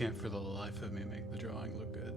can't for the life of me make the drawing look good.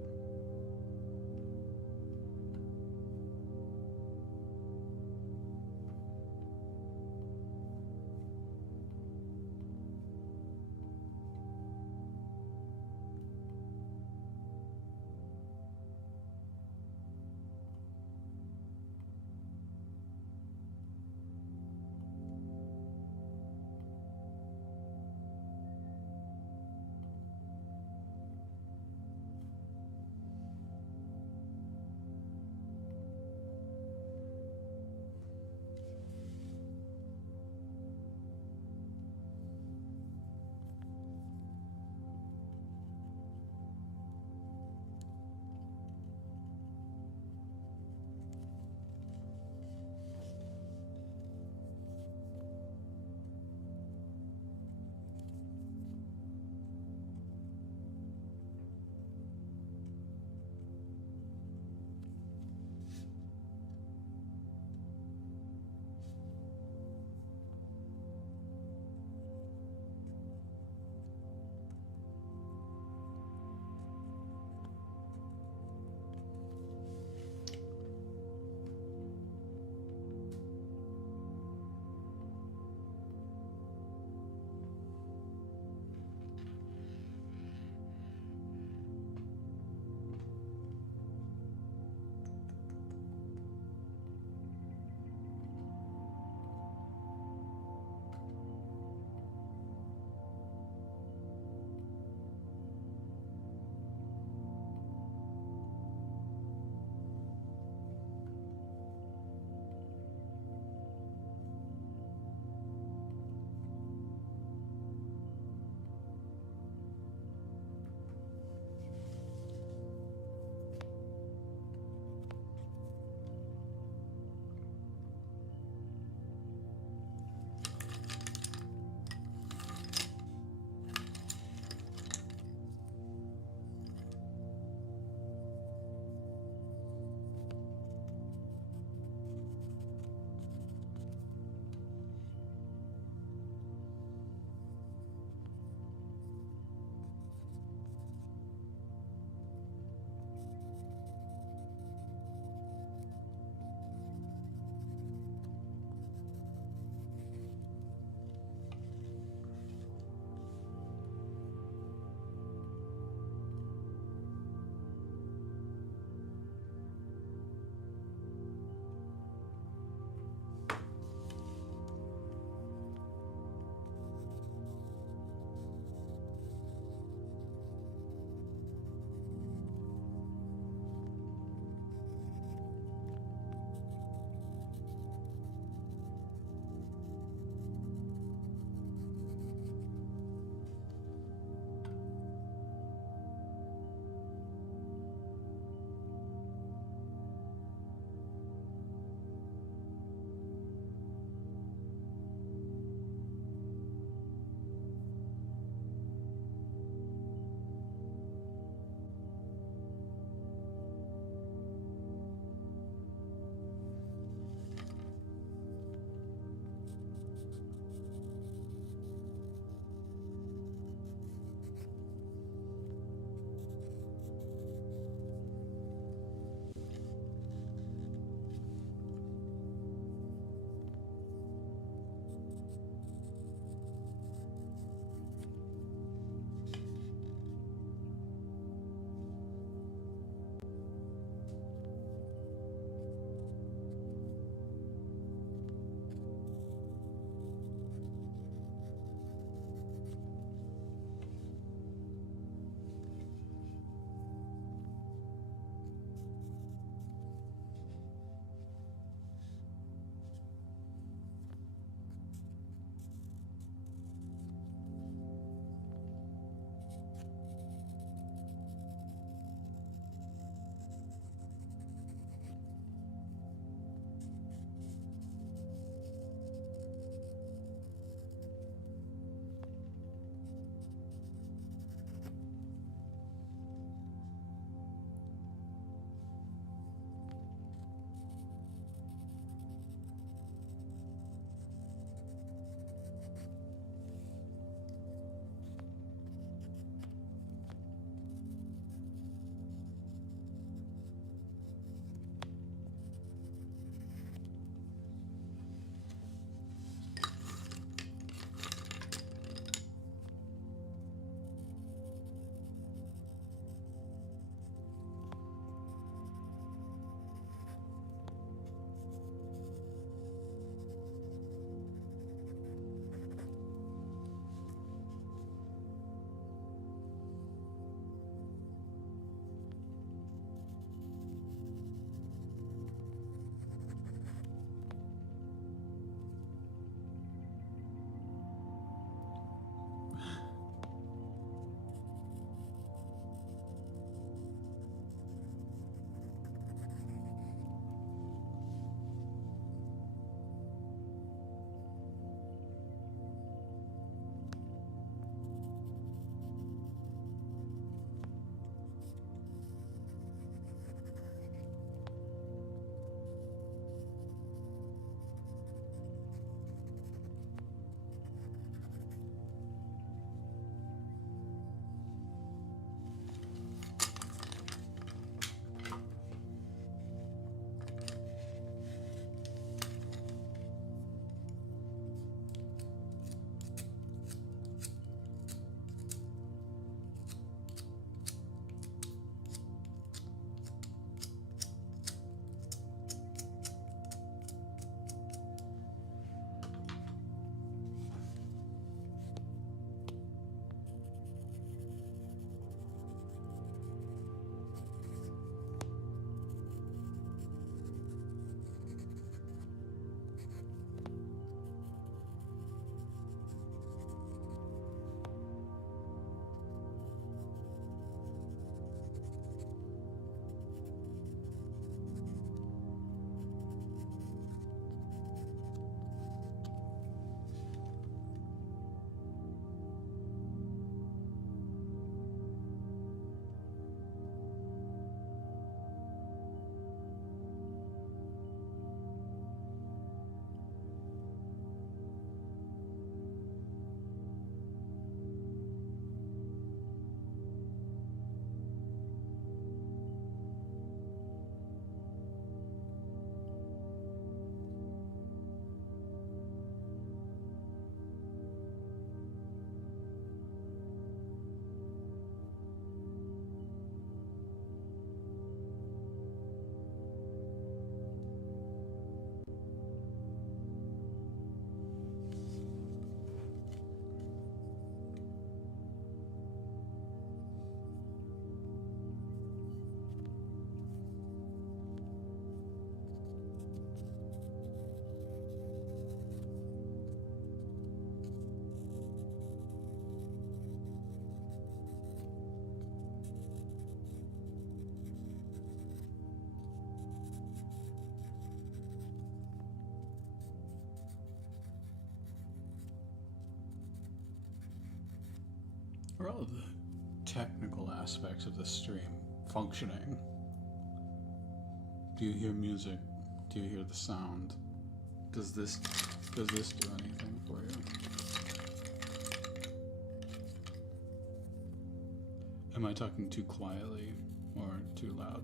Are all the technical aspects of the stream functioning? Do you hear music? Do you hear the sound? Does this do anything for you? Am I talking too quietly or too loud?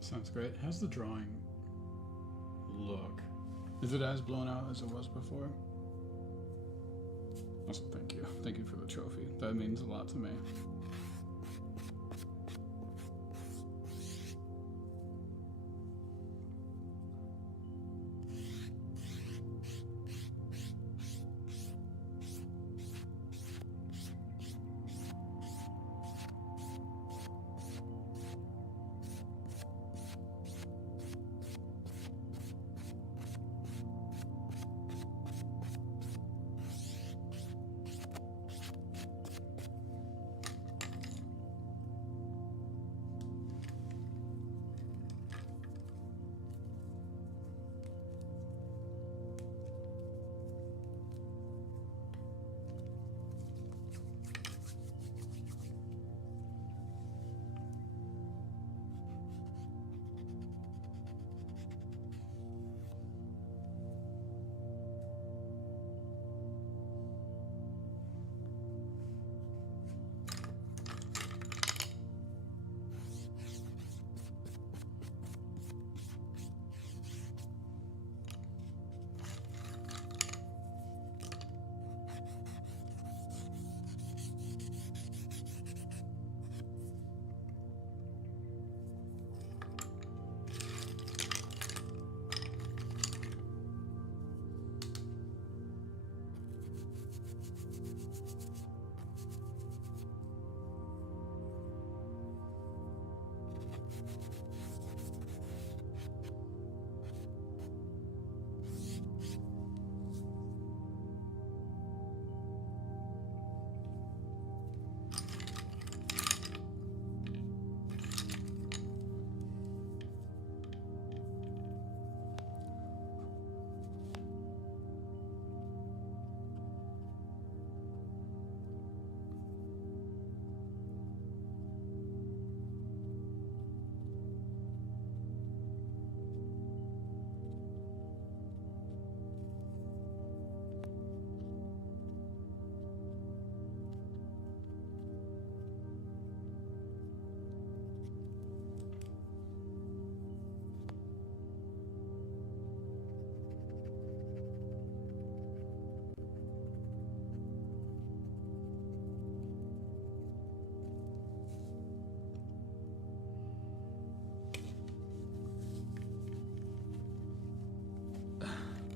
Sounds great. How's the drawing look? Is it as blown out as it was before? Awesome, thank you. Thank you for the trophy. That means a lot to me.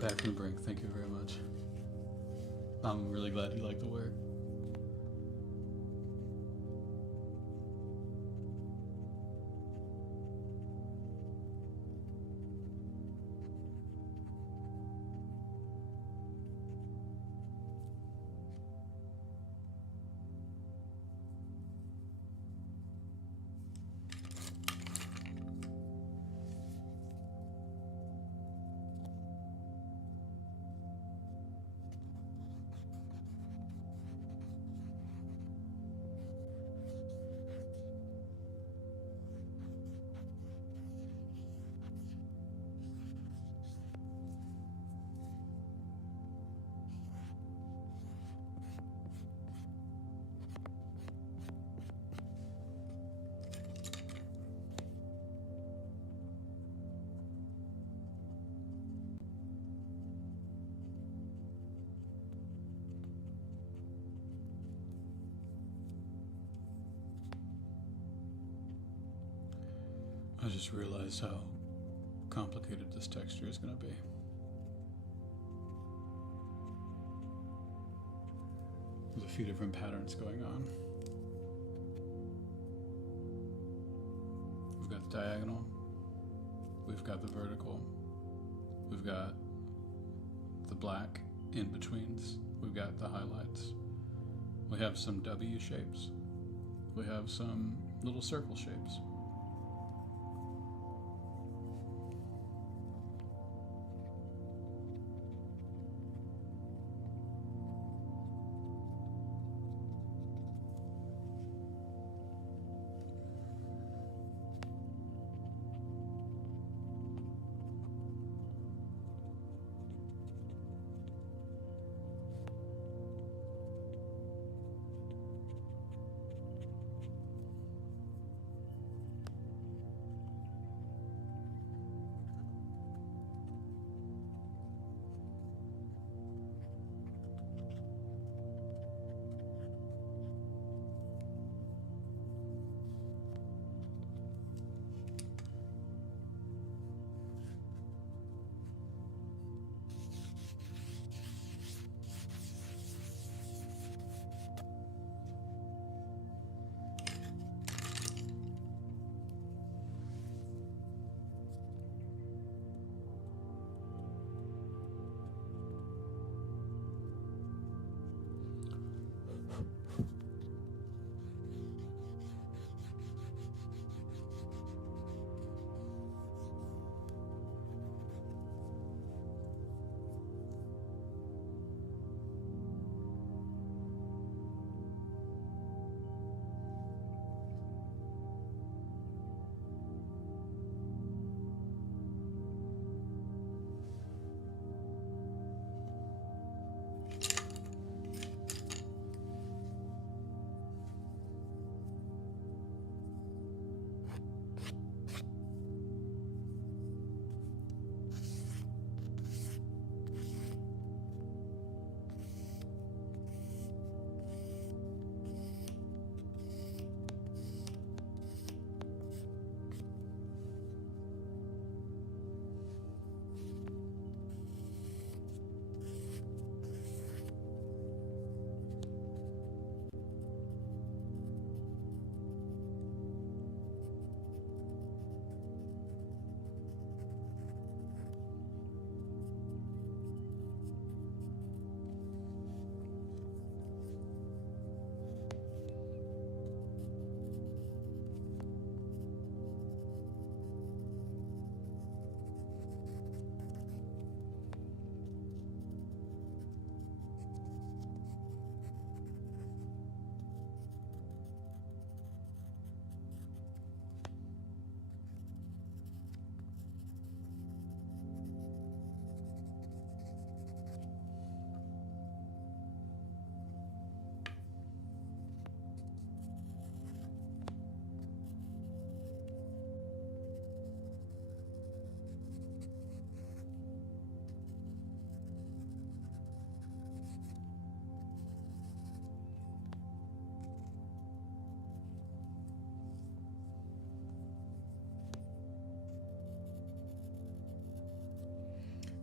Back from the brink, thank you very much. I'm really glad you like the work. I just realized how complicated this texture is going to be. There's a few different patterns going on. diagonal, we've got the vertical, we've got the black in-betweens, we've got the highlights, we have some W shapes, we have some little circle shapes.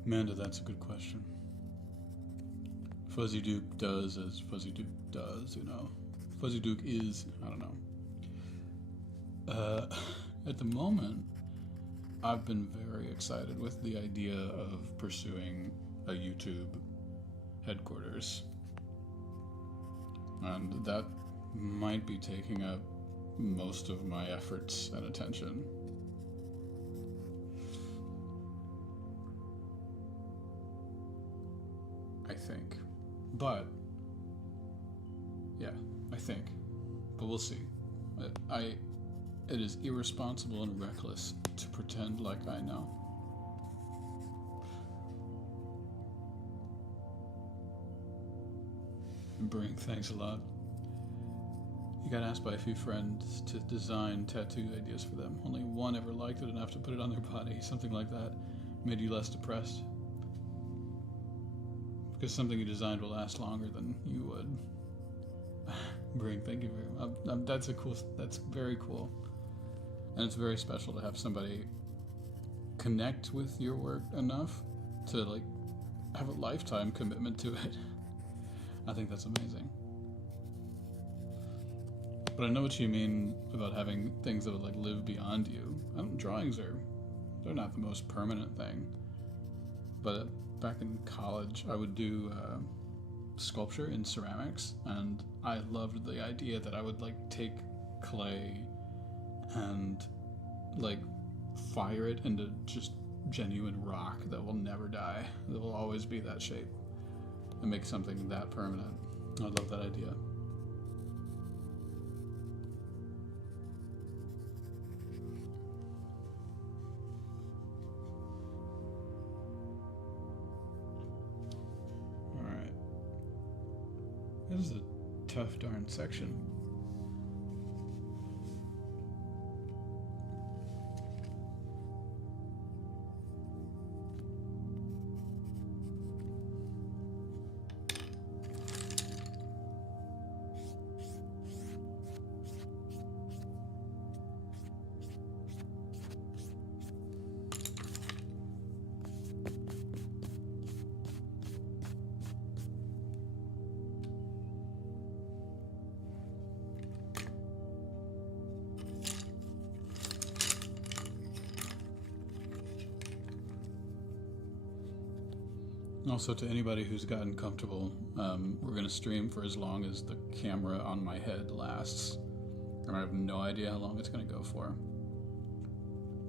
Amanda, that's a good question. Fuzzy Duke does as Fuzzy Duke does, you know. Fuzzy Duke is, I don't know. At the moment, I've been very excited with the idea of pursuing a YouTube headquarters. And that might be taking up most of my efforts and attention. I think. But, yeah, I think. But we'll see. It is irresponsible and reckless to pretend like I know. Brink, thanks a lot. You got asked by a few friends to design tattoo ideas for them. Only one ever liked it enough to put it on their body. Something like that made you less depressed. Because something you designed will last longer than you would. Brink, thank you very much. That's very cool. And it's very special to have somebody connect with your work enough to like have a lifetime commitment to it. I think that's amazing. But I know what you mean about having things that would like live beyond you. Drawings they're not the most permanent thing. But back in college, I would do sculpture in ceramics, and I loved the idea that I would like take clay and like fire it into just genuine rock that will never die, that will always be that shape, and make something that permanent. I love that idea. Alright. This is a tough darn section. Also, to anybody who's gotten comfortable, we're going to stream for as long as the camera on my head lasts. And I have no idea how long it's going to go for.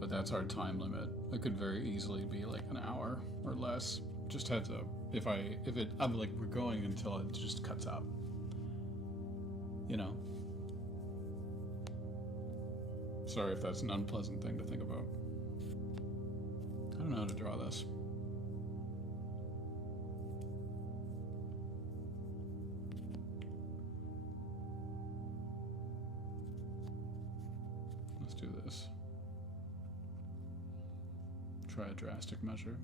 But that's our time limit. It could very easily be like an hour or less. Just heads up. I'm like, we're going until it just cuts out. You know? Sorry if that's an unpleasant thing to think about. I don't know how to draw this. Let's do this. Try a drastic measure.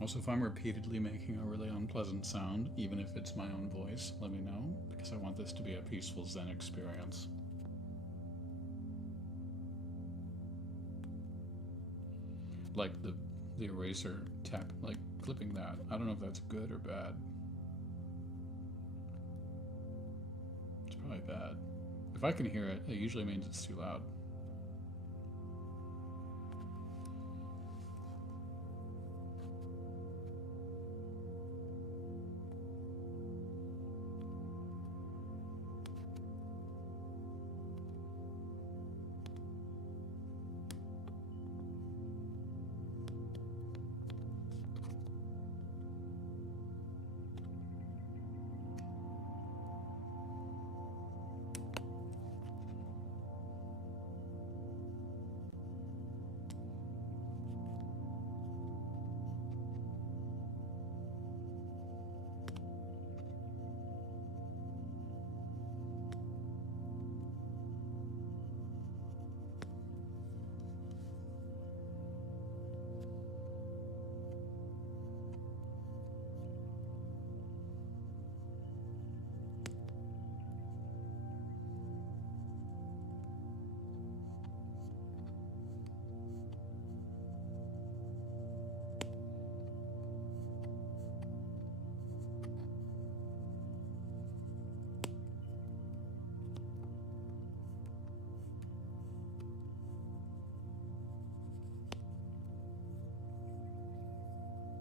Also, if I'm repeatedly making a really unpleasant sound, even if it's my own voice, let me know, because I want this to be a peaceful Zen experience. Like the eraser tap, like clipping that. I don't know if that's good or bad. It's probably bad. If I can hear it, it usually means it's too loud.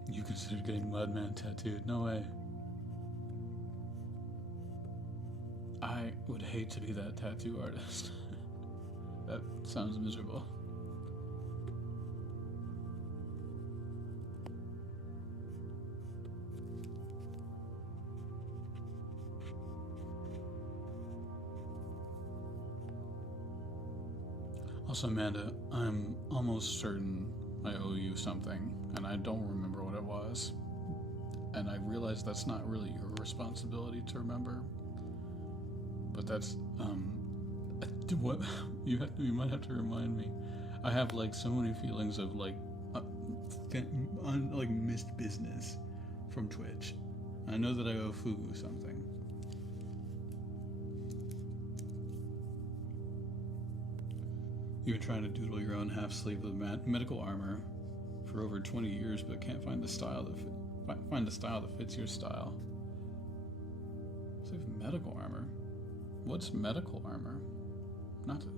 You considered getting Mudman tattooed? No way. I would hate to be that tattoo artist. That sounds miserable. Also, Amanda, I'm almost certain I owe you something, and I don't remember what it was. And I realize that's not really your responsibility to remember. But that's, what, you might have to remind me. I have like so many feelings of like like missed business from Twitch. I know that I owe Fugu something. You've been trying to doodle your own half sleeve with medical armor for over 20 years, but can't find the style that fits your style. Sleeve medical armor. What's medical armor? I don't know.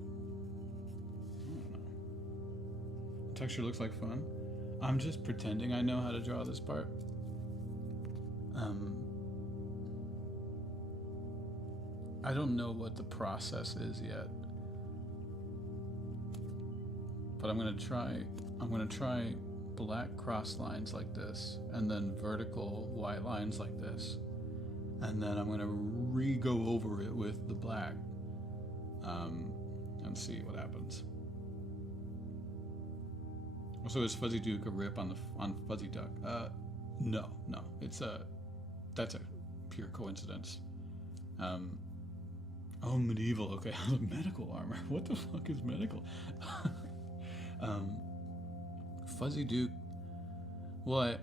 The texture looks like fun. I'm just pretending I know how to draw this part. I don't know what the process is yet, but I'm gonna try black cross lines like this, and then vertical white lines like this, and then I'm gonna go over it with the black, and see what happens. So is Fuzzy Duke a rip on Fuzzy Duck? No, that's a pure coincidence. Oh, medieval. Okay, medical armor. What the fuck is medical? Fuzzy Duke. Well,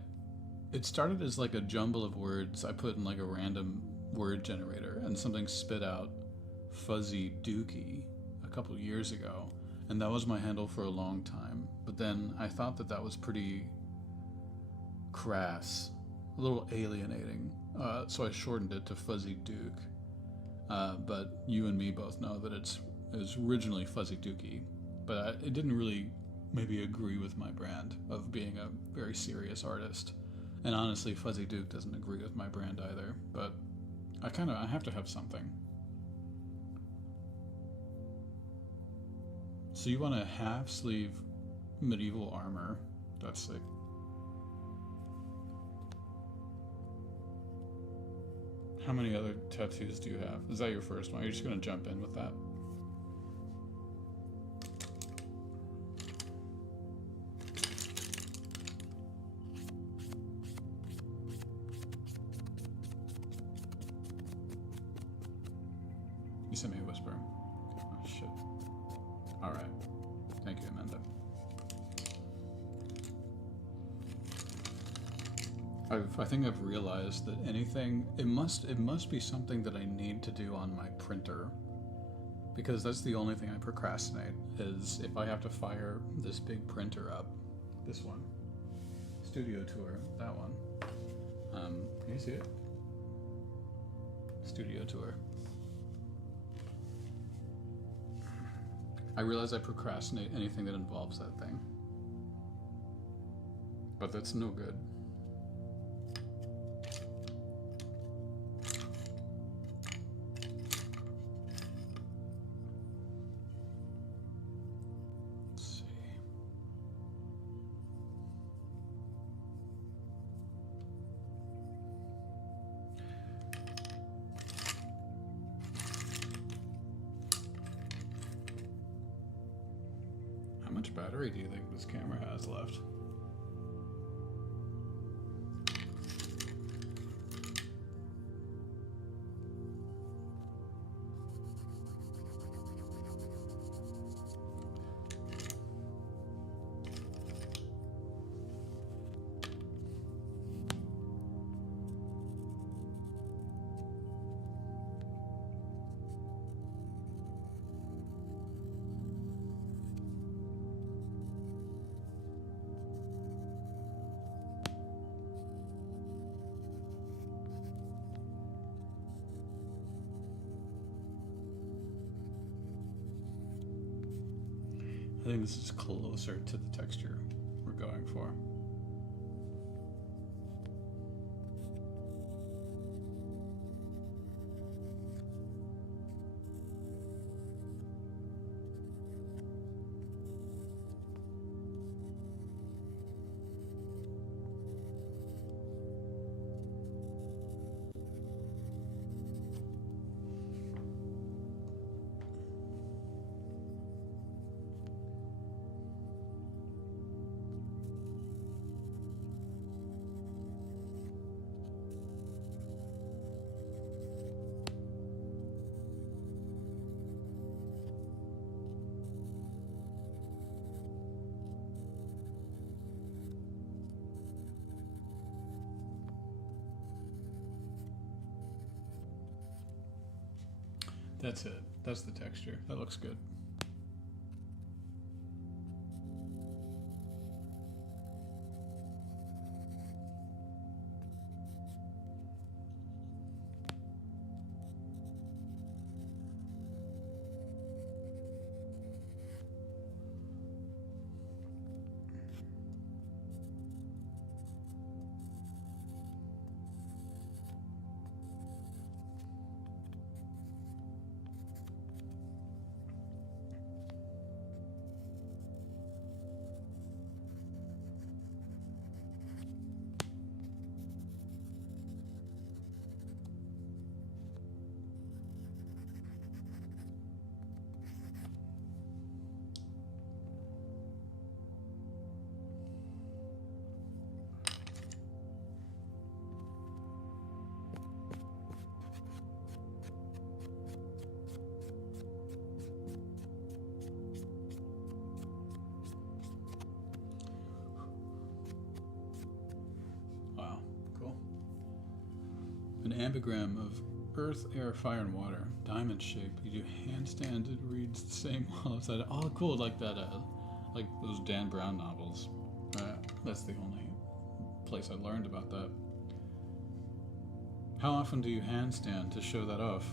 it started as like a jumble of words I put in like a random word generator, and something spit out Fuzzy Dookie a couple years ago, and that was my handle for a long time. But then I thought that was pretty crass, a little alienating, so I shortened it to Fuzzy Duke. But you and me both know that it was originally Fuzzy Dookie, but it didn't really maybe agree with my brand of being a very serious artist. And honestly, Fuzzy Duke doesn't agree with my brand either, but I have to have something. So you want a half sleeve medieval armor? That's sick. How many other tattoos do you have? Is that your first one? You're just gonna jump in with that? You sent me a whisper. Oh shit. Alright. Thank you, Amanda. I think I've realized that it must be something that I need to do on my printer, because that's the only thing I procrastinate, is if I have to fire this big printer up. This one. Studio Tour, that one. Can you see it? Studio Tour. I realize I procrastinate anything that involves that thing. But that's no good. How much battery do you think this camera has left? I think this is closer to the texture we're going for. That's it. That's the texture. That looks good. Wow, cool. An ambigram of earth, air, fire, and water. Diamond shape. You do handstand. It reads the same wall upside. Oh, cool. Like that. Like those Dan Brown novels. That's the only place I learned about that. How often do you handstand to show that off?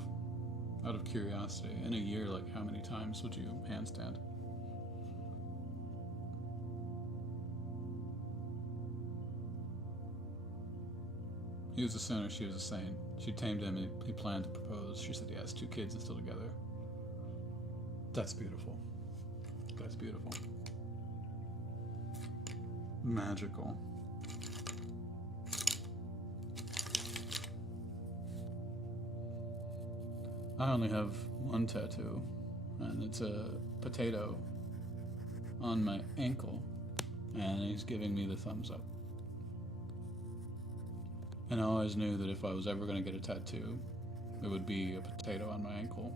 Out of curiosity. In a year, like how many times would you handstand? He was a sinner, she was a saint. She tamed him, he planned to propose. She said he has 2 kids and still together. That's beautiful. That's beautiful. Magical. I only have one tattoo, and it's a potato on my ankle, and he's giving me the thumbs up. And I always knew that if I was ever going to get a tattoo, it would be a potato on my ankle.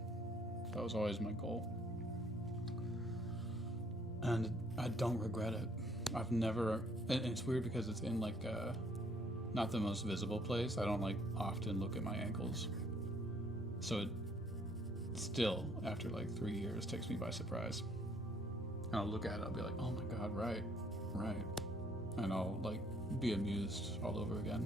That was always my goal. And I don't regret it. I've never, and it's weird because it's in like not the most visible place. I don't like often look at my ankles. So it still, after like 3 years, takes me by surprise. And I'll look at it, I'll be like, oh my God, right. And I'll like be amused all over again.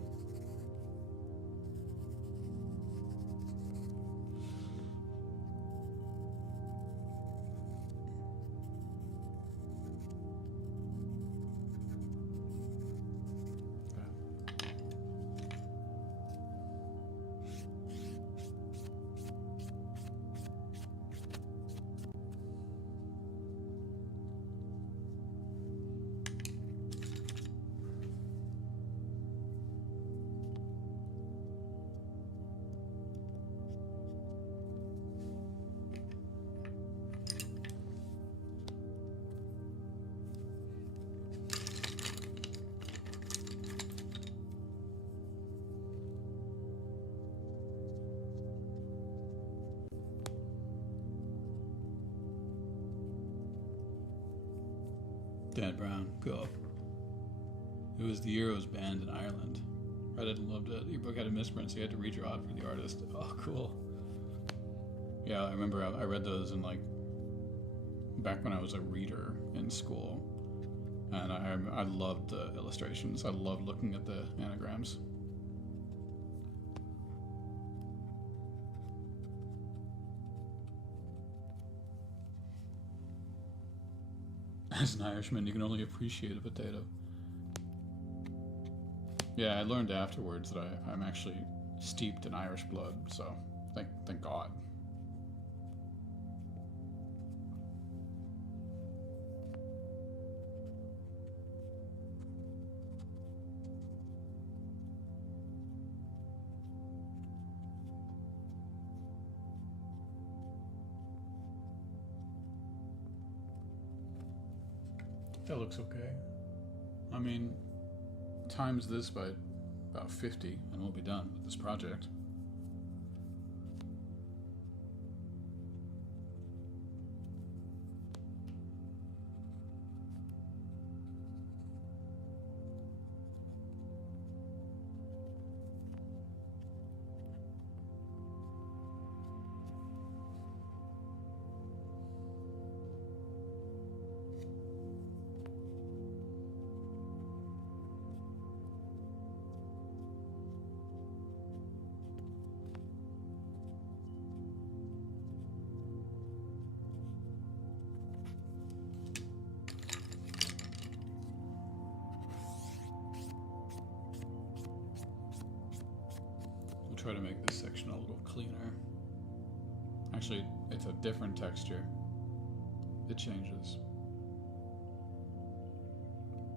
Dan Brown, cool. It was the year it was banned in Ireland. Read loved it. Your book had a misprint, so you had to redraw it for the artist. Oh, cool. Yeah, I remember I read those in like back when I was a reader in school, and I loved the illustrations. I loved looking at the anagrams. As an Irishman, you can only appreciate a potato. Yeah, I learned afterwards that I'm actually steeped in Irish blood, so thank God. That looks okay. I mean, times this by about 50 and we'll be done with this project. try to make this section a little cleaner. Actually, it's a different texture. It changes.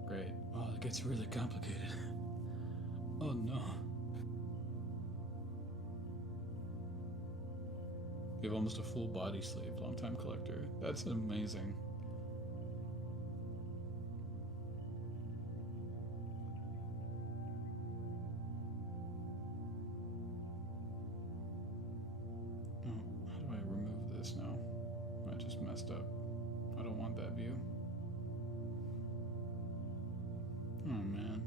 Great. Oh, it gets really complicated. Oh no. You have almost a full body sleeve, long-time collector. That's amazing. Oh, how do I remove this now? I just messed up. I don't want that view. Oh man.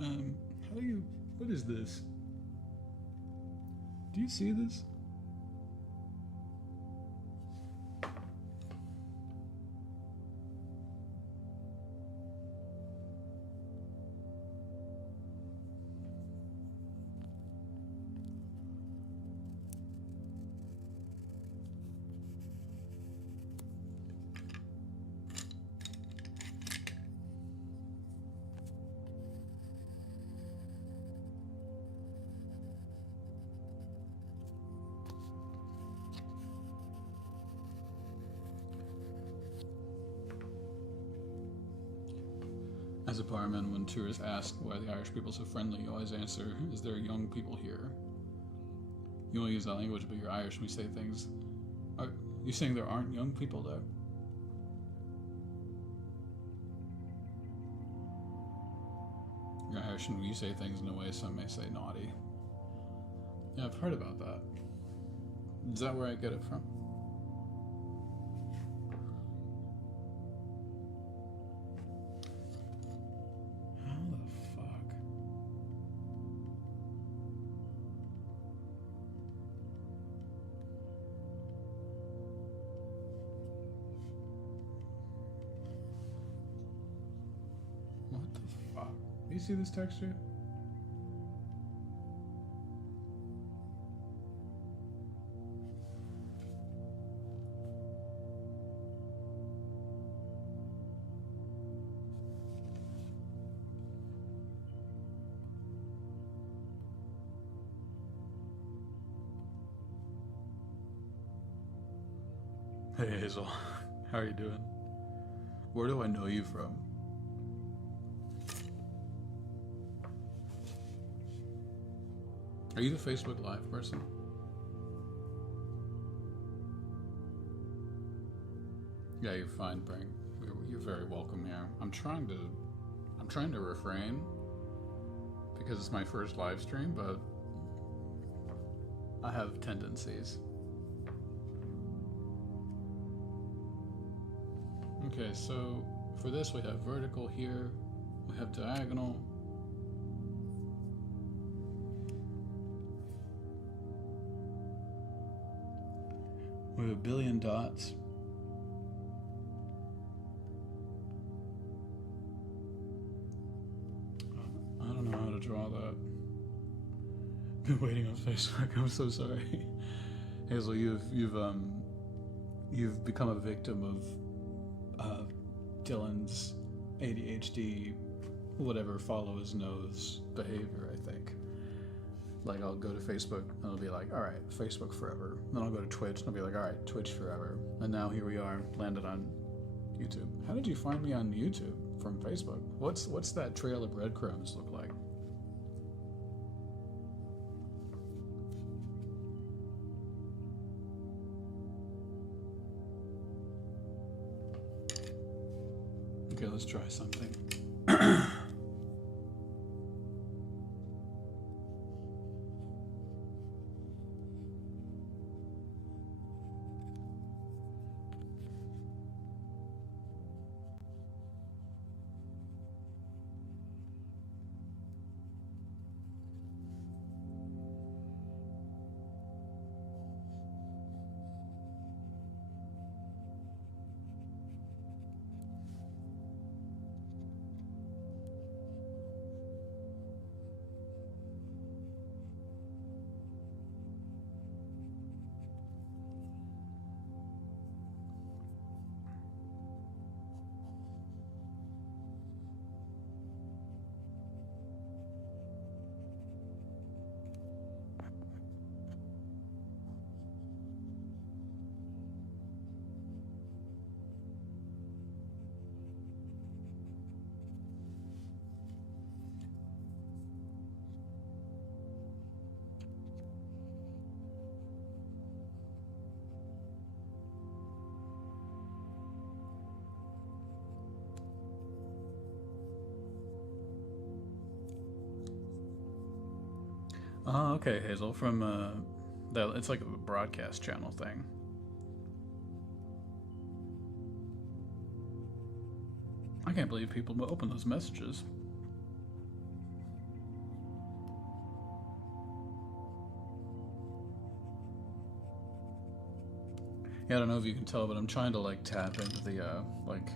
How do you, what is this? Do you see this? As a barman, when tourists ask why the Irish people are so friendly, you always answer, is there young people here? You only use that language, but you're Irish and we say things. Are you saying there aren't young people there? You're Irish and you say things in a way some may say naughty. Yeah, I've heard about that. Is that where I get it from? You see this texture? Hey Hazel, how are you doing? Where do I know you from? Are you the Facebook Live person? Yeah, you're fine, Brink. You're very welcome here. I'm trying to refrain because it's my first live stream, but I have tendencies. Okay, so for this we have vertical here, we have diagonal. We have a billion dots. I don't know how to draw that. Been waiting on Facebook. I'm so sorry. Hazel, you've become a victim of Dylan's ADHD, whatever follow his nose behavior, I think. Like, I'll go to Facebook and it'll be like, all right, Facebook forever. Then I'll go to Twitch and I'll be like, all right, Twitch forever. And now here we are, landed on YouTube. How did you find me on YouTube from Facebook? What's that trail of breadcrumbs look like? Okay, let's try something. Oh, okay, Hazel. From that, it's like a broadcast channel thing. I can't believe people open those messages. Yeah, I don't know if you can tell, but I'm trying to like tap into the like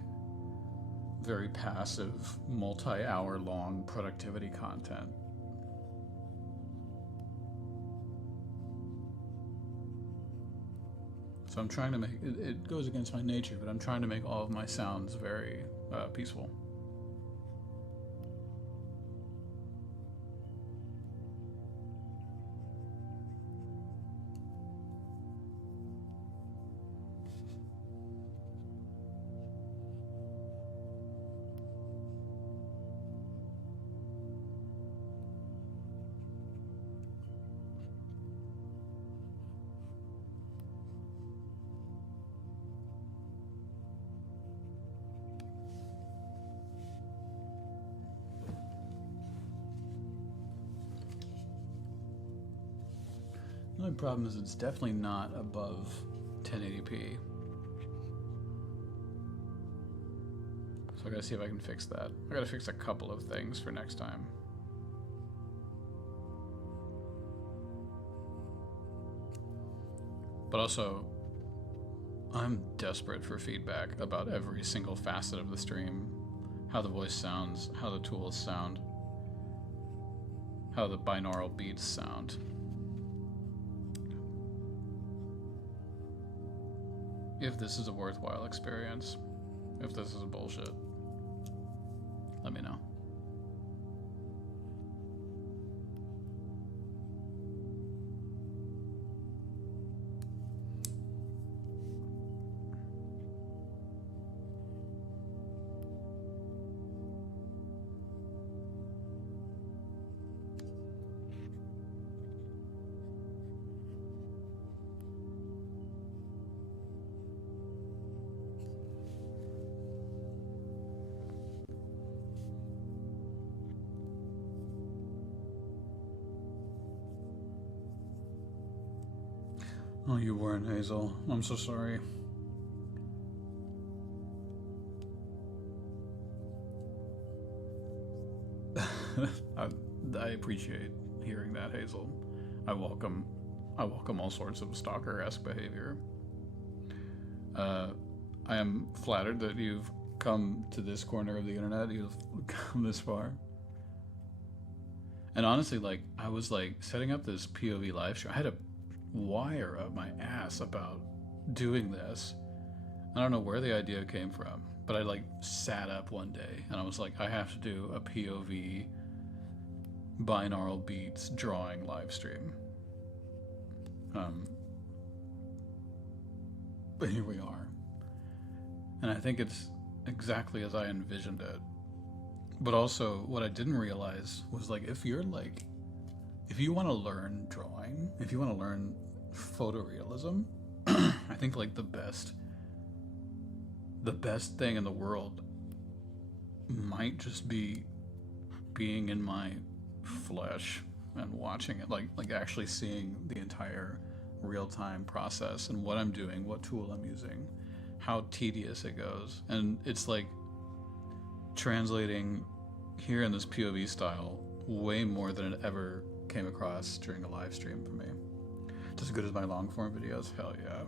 very passive, multi-hour long productivity content. So I'm trying to make it goes against my nature, but I'm trying to make all of my sounds very peaceful. The only problem is it's definitely not above 1080p. So I gotta see if I can fix that. I gotta fix a couple of things for next time. But also, I'm desperate for feedback about every single facet of the stream. How the voice sounds, how the tools sound, how the binaural beats sound. If this is a worthwhile experience, if this is a bullshit, let me know. Oh, you weren't, Hazel. I'm so sorry. I appreciate hearing that, Hazel. I welcome all sorts of stalker-esque behavior. I am flattered that you've come to this corner of the internet. You've come this far. And honestly, like, I was like setting up this POV live stream. I had a wire up my ass about doing this. I don't know where the idea came from, but I like sat up one day and I was like, I have to do a POV binaural beats drawing live stream. But here we are. And I think it's exactly as I envisioned it. But also, what I didn't realize was, like, if you want to learn drawing, if you want to learn photorealism, I think, like, the best thing in the world might just be being in my flesh and watching it, like actually seeing the entire real-time process and what I'm doing, what tool I'm using, how tedious it goes. And it's like translating here in this POV style way more than it ever came across during a live stream for me. Just as good as my long form videos. Hell yeah.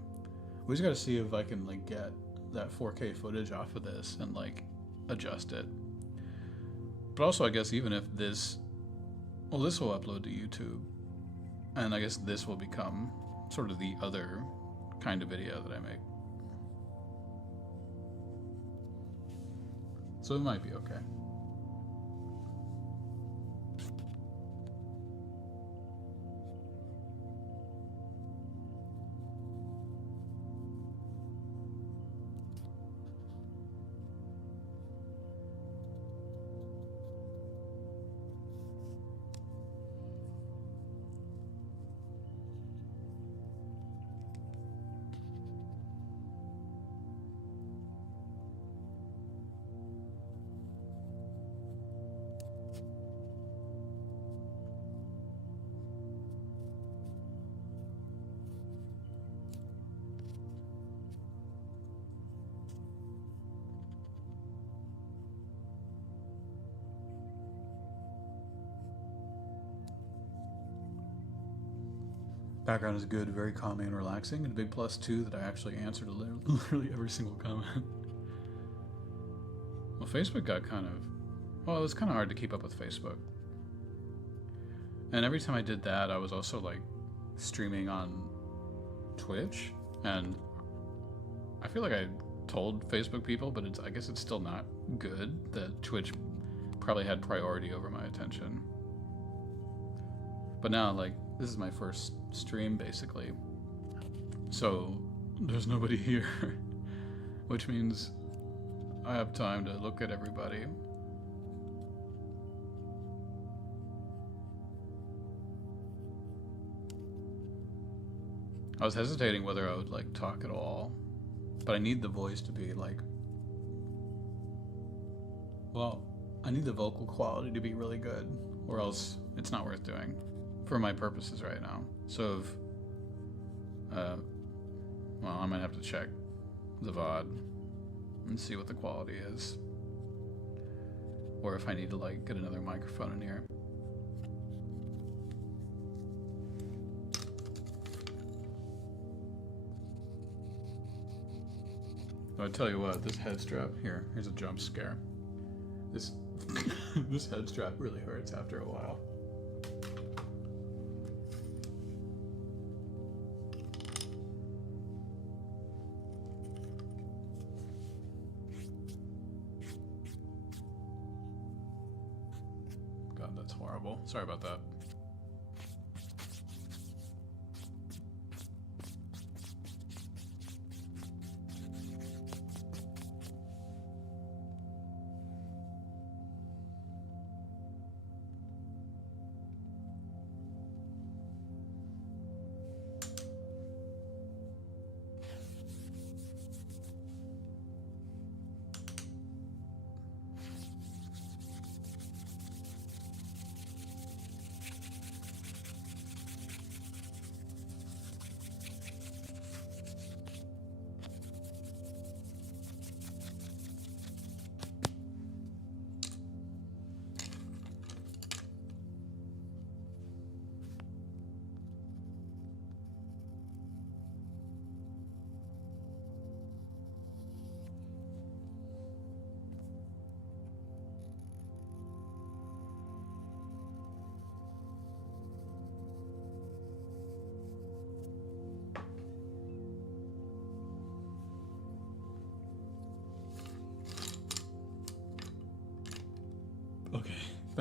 We just gotta see if I can like get that 4K footage off of this and like adjust it. But also, I guess even if this will upload to YouTube, and I guess this will become sort of the other kind of video that I make. So it might be okay. Background is good, very calming and relaxing, and a big plus too that I actually answered literally every single comment. Well, Facebook got it was kind of hard to keep up with Facebook. And every time I did that, I was also like streaming on Twitch, and I feel like I told Facebook people, but I guess it's still not good that Twitch probably had priority over my attention. But now, like, this is my first stream, basically. So, there's nobody here. Which means I have time to look at everybody. I was hesitating whether I would, like, talk at all. But I need the voice to be, like... Well, I need the vocal quality to be really good, or else it's not worth doing. For my purposes right now. So if, well, I might have to check the VOD and see what the quality is. Or if I need to like get another microphone in here. But I tell you what, this head strap, here's a jump scare. This, this head strap really hurts after a while. That's horrible. Sorry about that.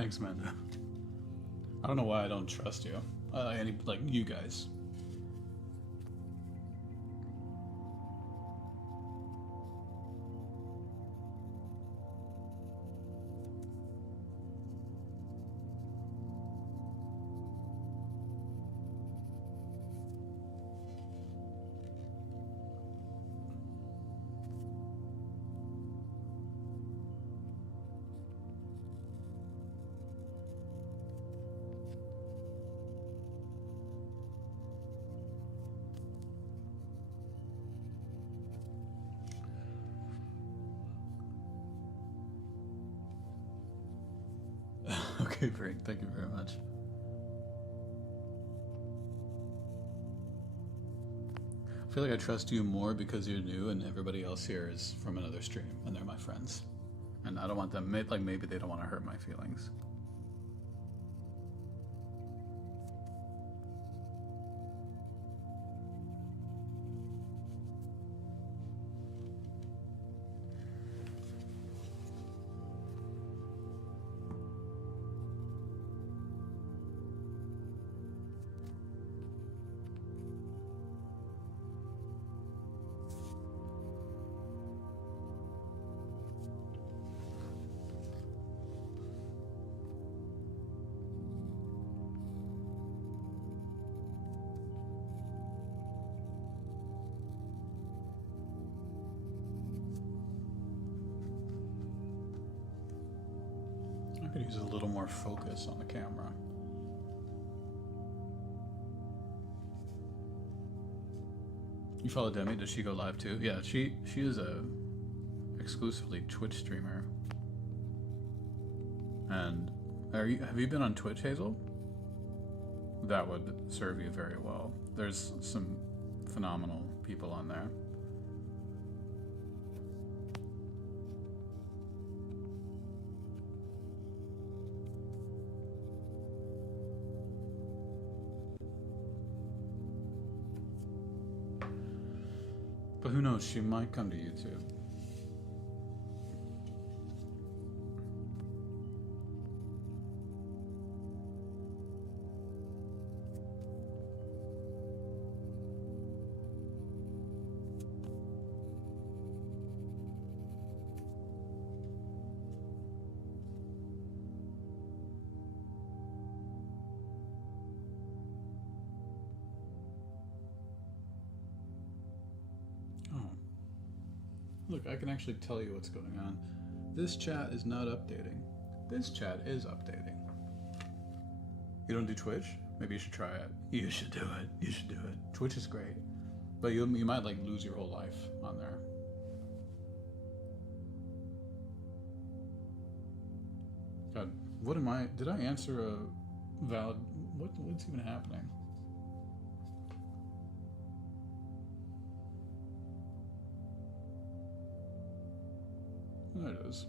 Thanks, Amanda. I don't know why I don't trust you. Like you guys. Okay, Frank, thank you very much. I feel like I trust you more because you're new and everybody else here is from another stream and they're my friends. And I don't want them, like maybe they don't want to hurt my feelings. I could use a little more focus on the camera. You follow Demi? Does she go live too? Yeah, she is a exclusively Twitch streamer. And have you been on Twitch, Hazel? That would serve you very well. There's some phenomenal people on there. But who knows, she might come to YouTube. Look, I can actually tell you what's going on. This chat is not updating. This chat is updating. You don't do Twitch? Maybe you should try it. You should do it. You should do it. Twitch is great. But you might like lose your whole life on there. God, what am I? Did I answer a valid? What's even happening? There it is.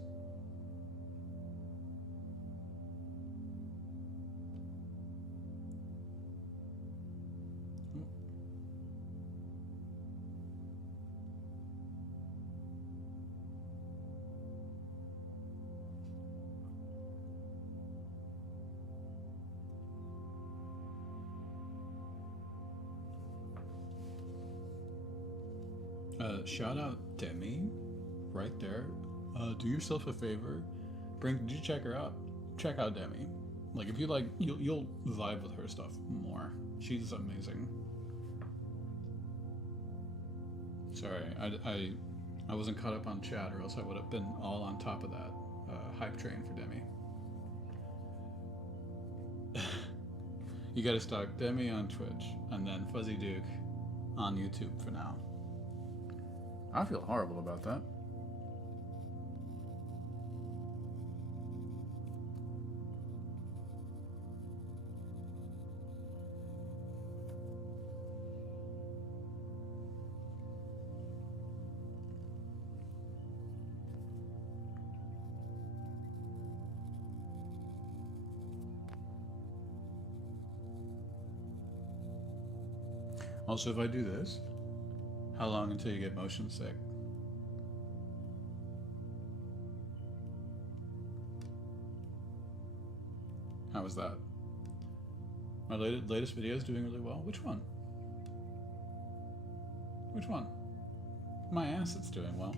Shout out Demi, right there. Do yourself a favor. Did you check her out? Check out Demi. Like if you like, you'll vibe with her stuff more. She's amazing. Sorry, I wasn't caught up on chat, or else I would have been all on top of that hype train for Demi. You gotta stalk Demi on Twitch, and then Fuzzy Duke on YouTube for now. I feel horrible about that. Also, if I do this, how long until you get motion sick? How was that? My latest video is doing really well. Which one? Which one? My ass, it's doing well.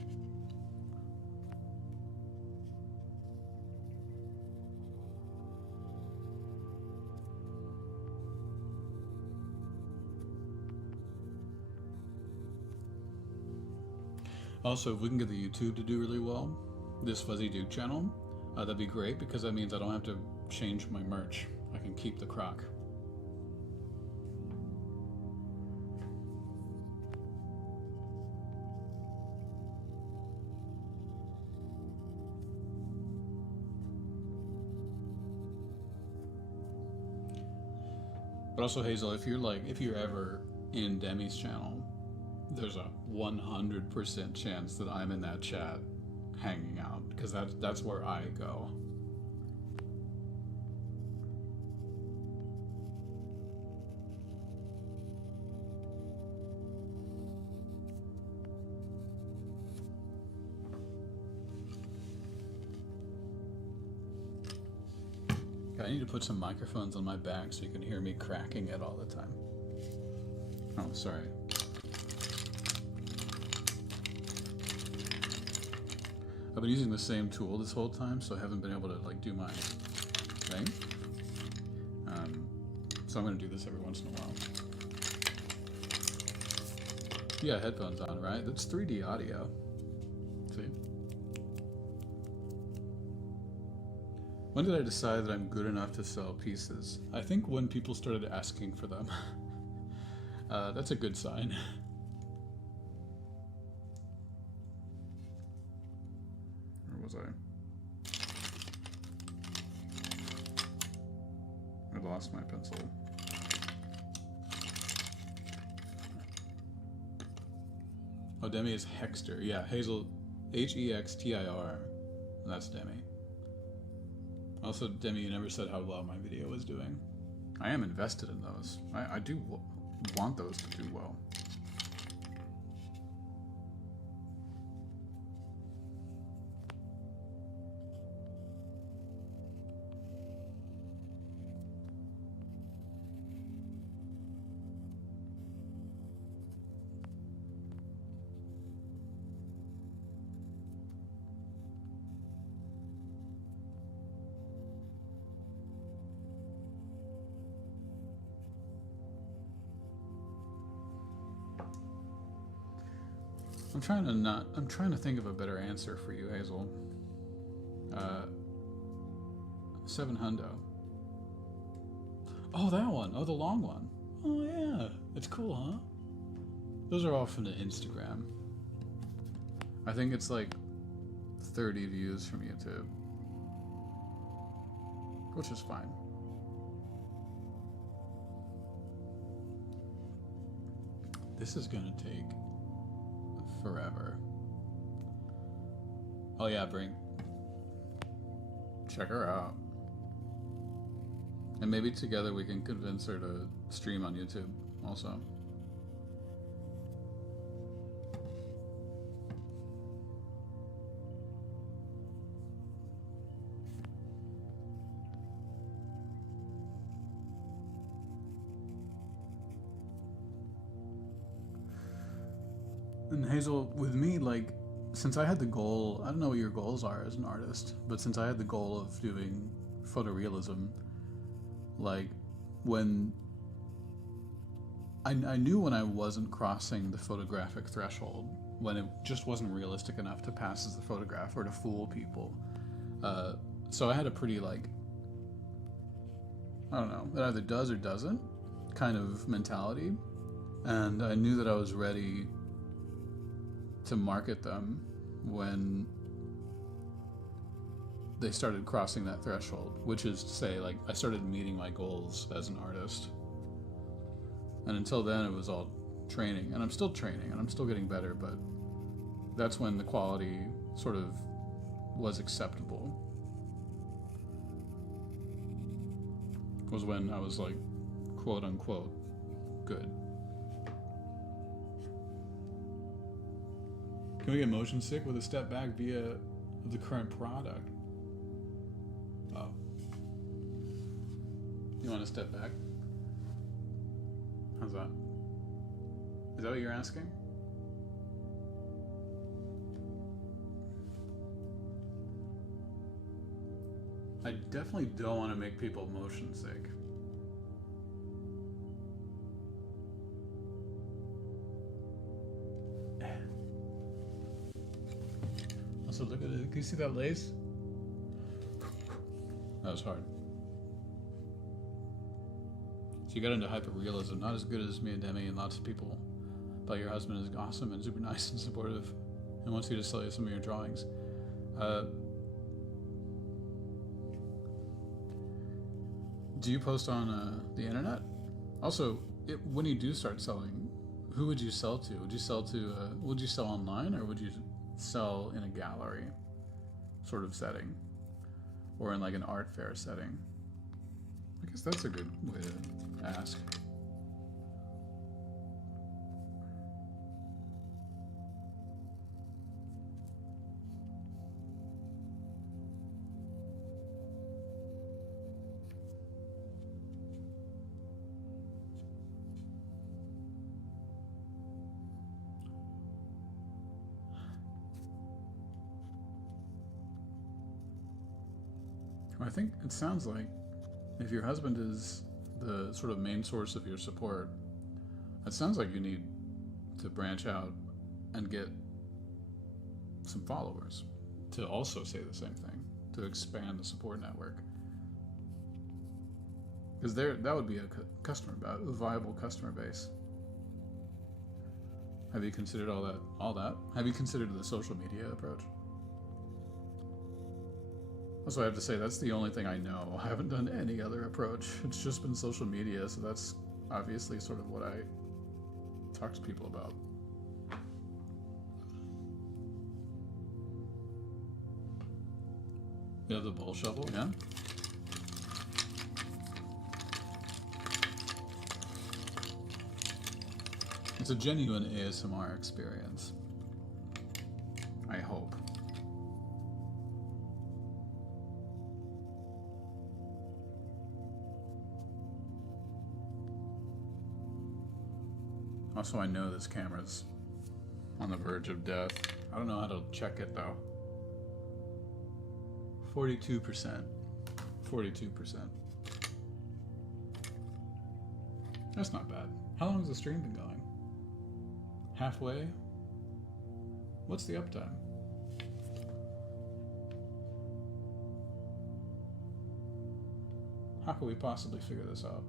Also, if we can get the YouTube to do really well, this Fuzzy Duke channel, that'd be great, because that means I don't have to change my merch. I can keep the croc. But also, Hazel, if you're ever in Demi's channel, there's a 100% chance that I'm in that chat hanging out, because that's where I go. I need to put some microphones on my back so you can hear me cracking it all the time. Oh, sorry. I've been using the same tool this whole time, so I haven't been able to do my thing. So I'm gonna do this every once in a while. Yeah, headphones on, right? That's 3D audio. See? When did I decide that I'm good enough to sell pieces? I think when people started asking for them. That's a good sign. Where was I lost my pencil. Oh, Demi is Hexter. Yeah, Hazel, Hextir. That's Demi. Also, Demi, you never said how well my video was doing. I am invested in those. I do want those to do well. I'm trying to think of a better answer for you, Hazel. 7 hundo. Oh, that one. Oh, the long one. Oh, yeah. It's cool, huh? Those are all from the Instagram. I think it's like 30 views from YouTube. Which is fine. This is gonna take forever. Oh yeah, Brink. Check her out. And maybe together we can convince her to stream on YouTube also. And Hazel, with me, since I had the goal, I don't know what your goals are as an artist, but since I had the goal of doing photorealism, when I knew when I wasn't crossing the photographic threshold, when it just wasn't realistic enough to pass as a photograph or to fool people. So I had a pretty I don't know, it either does or doesn't kind of mentality, and I knew that I was ready to market them when they started crossing that threshold, which is to say, I started meeting my goals as an artist. And until then, it was all training, and I'm still training, and I'm still getting better, but that's when the quality sort of was acceptable. Was when I was quote unquote, good. Can we get motion sick with a step back via the current product? Oh. You want to step back? How's that? Is that what you're asking? I definitely don't want to make people motion sick. Also, look at it. Can you see that lace? That was hard. So you got into hyperrealism, not as good as me and Demi and lots of people, but your husband is awesome and super nice and supportive and wants you to sell you some of your drawings. Do you post on the internet? Also, when you do start selling, who would you sell to? Would you sell to? Would you sell online, or would you sell in a gallery sort of setting, or in like an art fair setting? I guess that's a good way to ask. I think it sounds like if your husband is the sort of main source of your support, it sounds like you need to branch out and get some followers to also say the same thing, to expand the support network. Because that would be a viable customer base. Have you considered all that? Have you considered the social media approach? Also, I have to say, that's the only thing I know. I haven't done any other approach. It's just been social media, so that's obviously sort of what I talk to people about. You have the bowl shovel? Yeah? It's a genuine ASMR experience. I hope. Also, I know this camera's on the verge of death. I don't know how to check it though. 42%. 42%. That's not bad. How long has the stream been going? Halfway? What's the uptime? How could we possibly figure this out?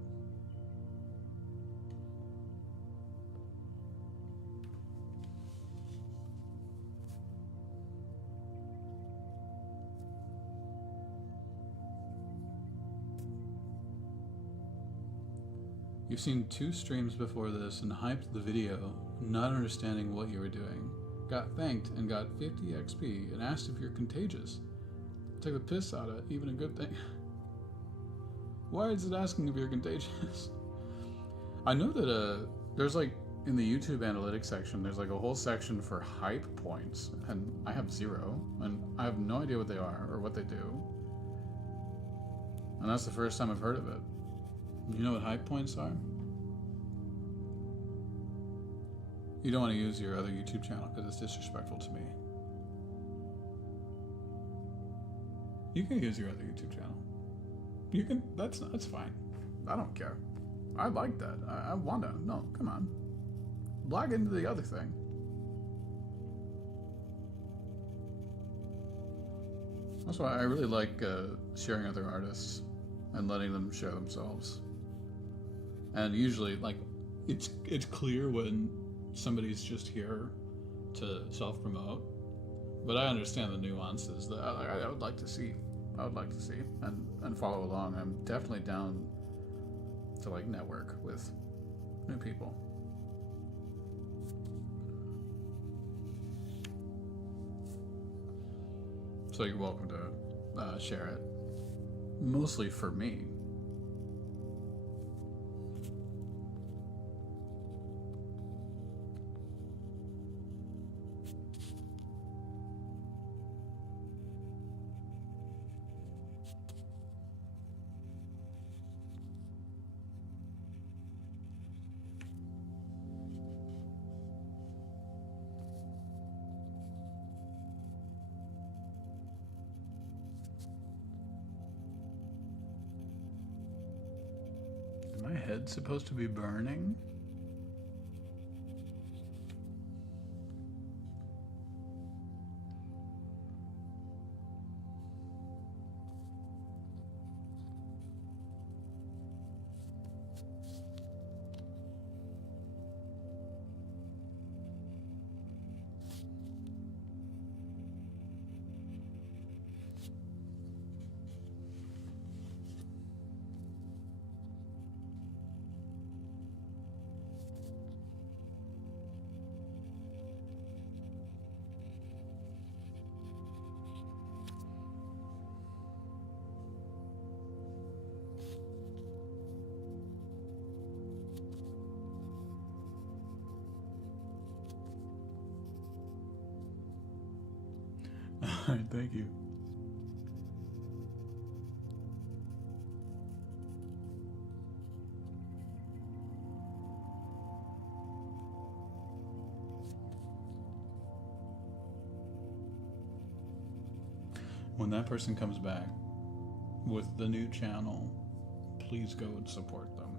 You've seen 2 streams before this and hyped the video, not understanding what you were doing. Got thanked and got 50 XP and asked if you're contagious. Take the piss out of even a good thing. Why is it asking if you're contagious? I know that there's like, in the YouTube analytics section, there's like a whole section for hype points, and I have 0, and I have no idea what they are or what they do. And that's the first time I've heard of it. You know what hype points are? You don't want to use your other YouTube channel because it's disrespectful to me. You can use your other YouTube channel. You can, that's fine. I don't care. I like that. I want to. No, come on. Log into the other thing. That's why I really like sharing other artists and letting them share themselves. And usually, like, it's clear when somebody's just here to self-promote, but I understand the nuances that I would like to see. I would like to see and follow along. I'm definitely down to like network with new people. So you're welcome to share it. Mostly for me. My head supposed to be burning? Alright, thank you. When that person comes back with the new channel, please go and support them.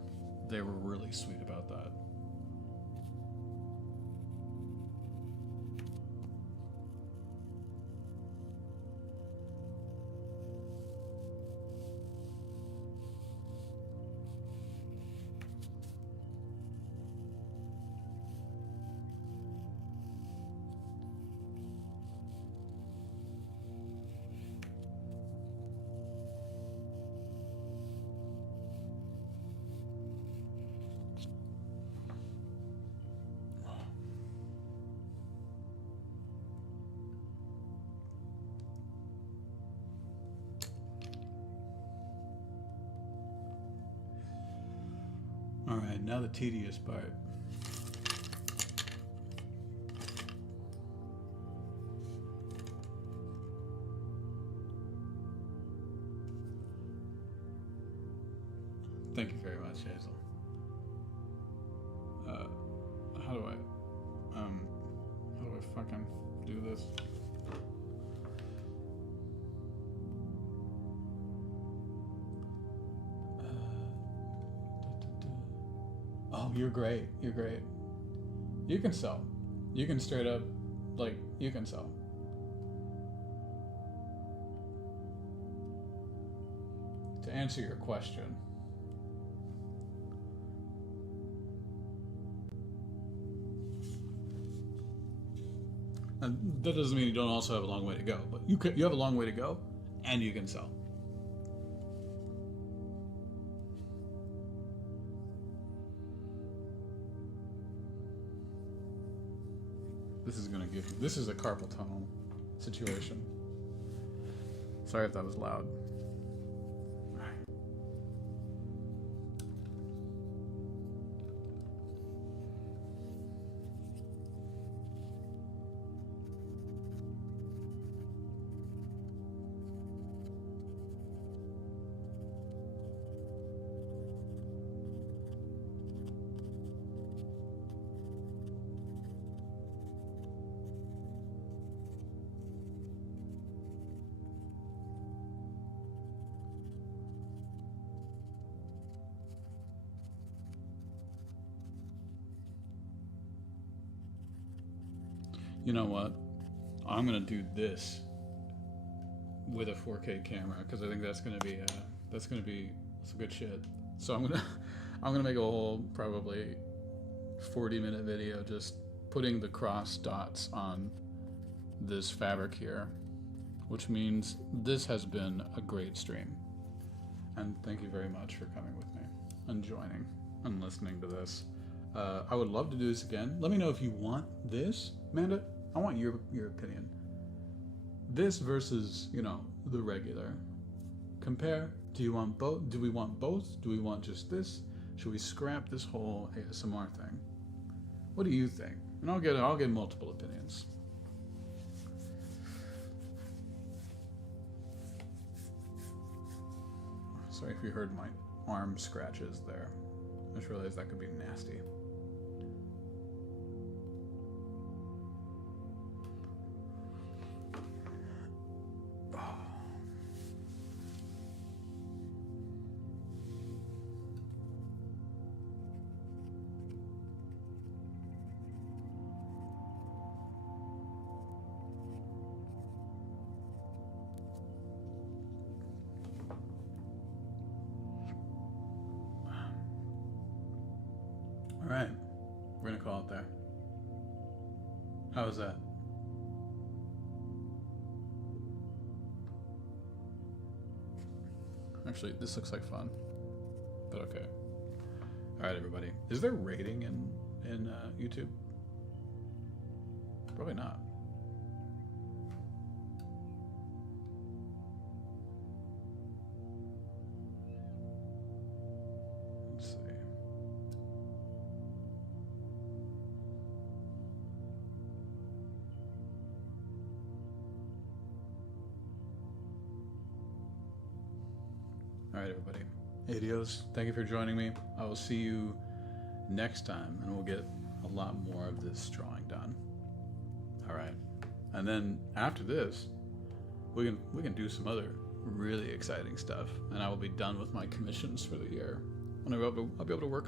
They were really sweet about that. Alright, now the tedious part. Thank you very much, Hazel. How do I fucking do this? Oh, you're great. You're great. You can sell. You can straight up, like, you can sell. To answer your question, and that doesn't mean you don't also have a long way to go, but you have a long way to go, and you can sell. This is a carpal tunnel situation. Sorry if that was loud. You know what? I'm gonna do this with a 4K camera because I think that's gonna be some good shit. So I'm gonna make a whole probably 40-minute video just putting the cross dots on this fabric here, which means this has been a great stream. And thank you very much for coming with me and joining and listening to this. I would love to do this again. Let me know if you want this, Amanda. I want your opinion. This versus, the regular. Compare. Do you want both? Do we want both? Do we want just this? Should we scrap this whole ASMR thing? What do you think? And I'll get multiple opinions. Sorry if you heard my arm scratches there. I just realized that could be nasty. All right, we're gonna call it there. How was that? Actually, this looks like fun, but okay. All right, everybody. Is there rating in YouTube? Probably not. Let's see. All right, everybody. Adios. Thank you for joining me. I will see you next time, and we'll get a lot more of this drawing done. All right. And then after this, we can do some other really exciting stuff, and I will be done with my commissions for the year. And I'll be able to work on